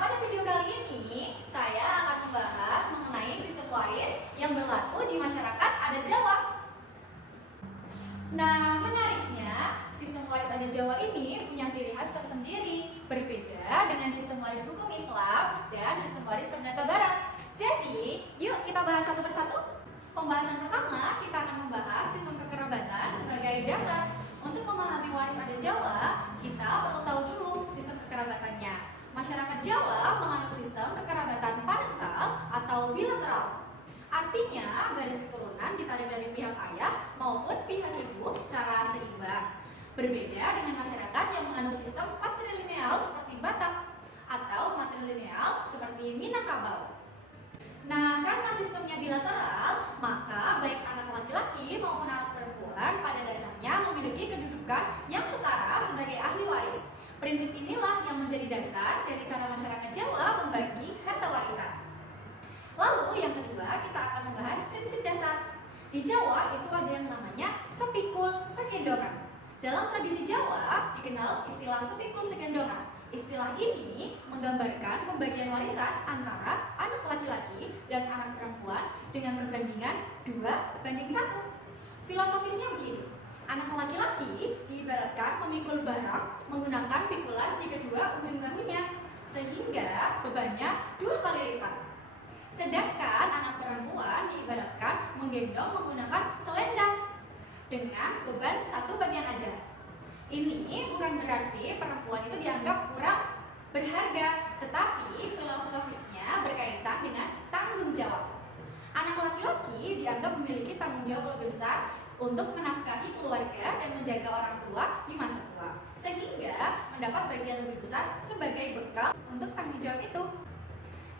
pada video kali ini saya akan membahas mengenai sistem waris yang berlaku di masyarakat adat Jawa. Nah, menariknya, sistem waris adat Jawa ini punya ciri khas tersendiri, berbeda dengan sistem waris hukum Islam dan sistem waris perdata Barat. Jadi, yuk kita bahas satu persatu. Pembahasan pertama, kita akan membahas sistem kekerabatan sebagai dasar. Untuk memahami waris adat Jawa, kita perlu tahu dulu sistem kekerabatannya. Masyarakat Jawa menganut sistem kekerabatan parental atau bilateral. Artinya, garis keturunan ditarik dari pihak ayah maupun pihak ibu secara seimbang. Berbeda dengan masyarakat yang menganut sistem patrilineal seperti Batak atau matrilineal seperti Minangkabau. Nah, karena sistemnya bilateral, maka baik anak laki-laki maupun anak perempuan pada dasarnya memiliki kedudukan yang setara sebagai ahli waris. Prinsip inilah yang menjadi dasar dari cara masyarakat Jawa membagi harta warisan. Lalu yang kedua, kita akan membahas prinsip dasar. Di Jawa itu ada yang namanya sepikul segendongan. Dalam tradisi Jawa dikenal istilah sepikul segendongan. Istilah ini menggambarkan pembagian warisan antara anak laki-laki dan anak perempuan dengan perbandingan 2:1. Filosofisnya begini. Anak laki-laki diibaratkan memikul barang menggunakan pikulan di kedua ujung bahunya, sehingga bebannya 2 kali lipat. Sedangkan anak perempuan diibaratkan menggendong menggunakan selendang dengan beban 1 bagian aja. Ini bukan berarti perempuan itu dianggap kurang berharga, tetapi filosofisnya berkaitan dengan tanggung jawab. Anak laki-laki dianggap memiliki tanggung jawab lebih besar untuk menafkahi keluarga dan menjaga orang tua di masa tua, sehingga mendapat bagian lebih besar sebagai bekal untuk tanggung jawab itu.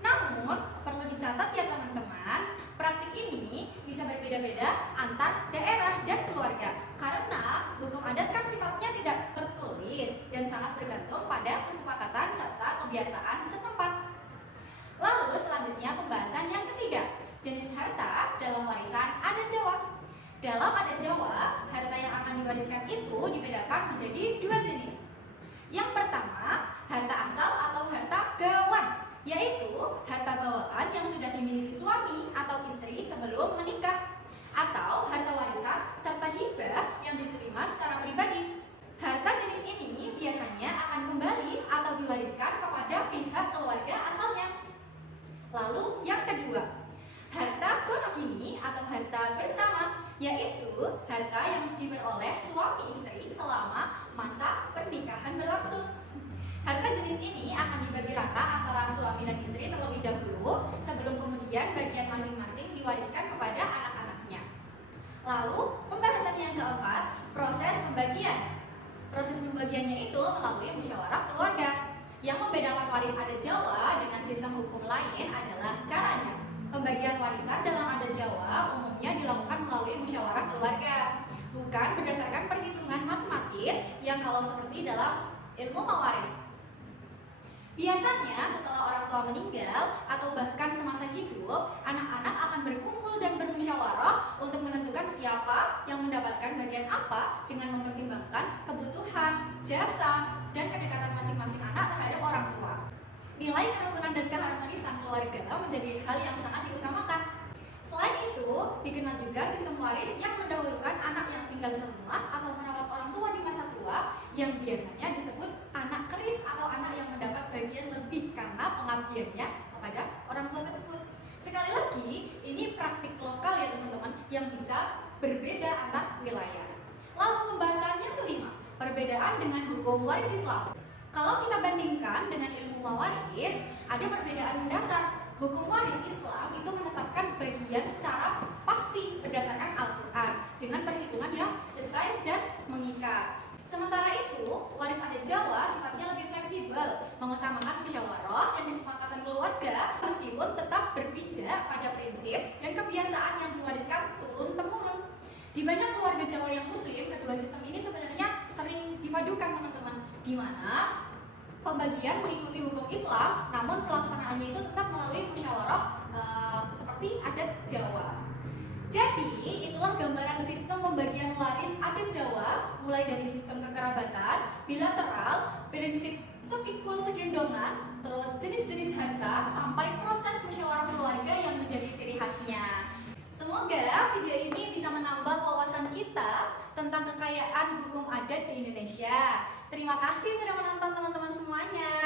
Namun, perlu dicatat ya teman-teman, praktik ini bisa berbeda-beda antar daerah dan keluarga, karena hukum adat kan sifatnya tidak tertulis dan sangat bergantung pada kesepakatan serta kebiasaan setempat. Lalu selanjutnya pembahasan yang ketiga, jenis harta dalam warisan adat Jawa. Dalam adat Jawa, harta yang akan diwariskan itu dibedakan menjadi 2 jenis. Yang pertama, harta asal atau harta gawan, yaitu harta bawaan yang sudah dimiliki suami atau istri sebelum menikah, atau harta warisan serta hibah yang diterima secara pribadi. Harta jenis ini biasanya akan kembali atau diwariskan kepada pihak keluarga asalnya. Lalu yang kedua, harta gonogini atau harta bersama, yaitu harta yang diperoleh suami istri selama masa pernikahan berlangsung. Harta jenis ini akan dibagi rata antara suami dan istri terlebih dahulu sebelum kemudian bagian masing-masing diwariskan kepada anak-anaknya. Lalu pembahasan yang keempat, proses pembagian. Proses pembagiannya itu melalui musyawarah keluarga. Yang membedakan waris adat Jawa dengan sistem hukum lain adalah caranya. Pembagian warisan dalam adat Jawa umumnya dilakukan melalui musyawarah keluarga, bukan berdasarkan perhitungan matematis yang kalau seperti dalam ilmu mawaris. Biasanya setelah orang tua meninggal atau bahkan semasa hidup, anak-anak akan berkumpul dan bermusyawarah untuk menentukan siapa yang mendapatkan bagian apa dengan mempertimbangkan kebutuhan, jasa, dan kedekatan masing-masing anak terhadap orang tua. Nilai kerukunan dan keharmonisan keluarga menjadi hal yang sangat diutamakan. Selain itu, dikenal juga sistem waris yang mendahulukan anak yang tinggal semua atau merawat orang tua di masa tua, yang biasanya disebut anak keris atau anak yang mendapat bagian lebih karena pengabdiannya kepada orang tua tersebut. Sekali lagi, ini praktik lokal ya teman-teman, yang bisa berbeda antar wilayah. Lalu pembahasan yang kelima, perbedaan dengan hukum waris Islam. Kalau kita bandingkan dengan ilmu mawaris, ada perbedaan mendasar. Hukum waris Islam itu menetapkan bagian secara pasti berdasarkan Al-Quran dengan perhitungan yang detail dan mengikat. Sementara itu, waris adat Jawa sifatnya lebih fleksibel, mengutamakan musyawarah dan kesepakatan keluarga meskipun tetap berpijak pada prinsip dan kebiasaan yang diwariskan turun-temurun. Di banyak keluarga Jawa yang muslim, kedua sistem ini sebenarnya sering dipadukan teman-teman, di mana pembagian mengikuti hukum Islam, namun pelaksanaannya itu tetap melalui musyawarah seperti adat Jawa. Jadi, itulah gambaran sistem pembagian waris adat Jawa, mulai dari sistem kekerabatan, bilateral, prinsip sepikul segendongan, terus jenis-jenis harta, sampai proses musyawarah keluarga yang menjadi ciri khasnya. Semoga video ini bisa menambah wawasan kita tentang kekayaan hukum adat di Indonesia. Terima kasih sudah menonton teman-teman semuanya.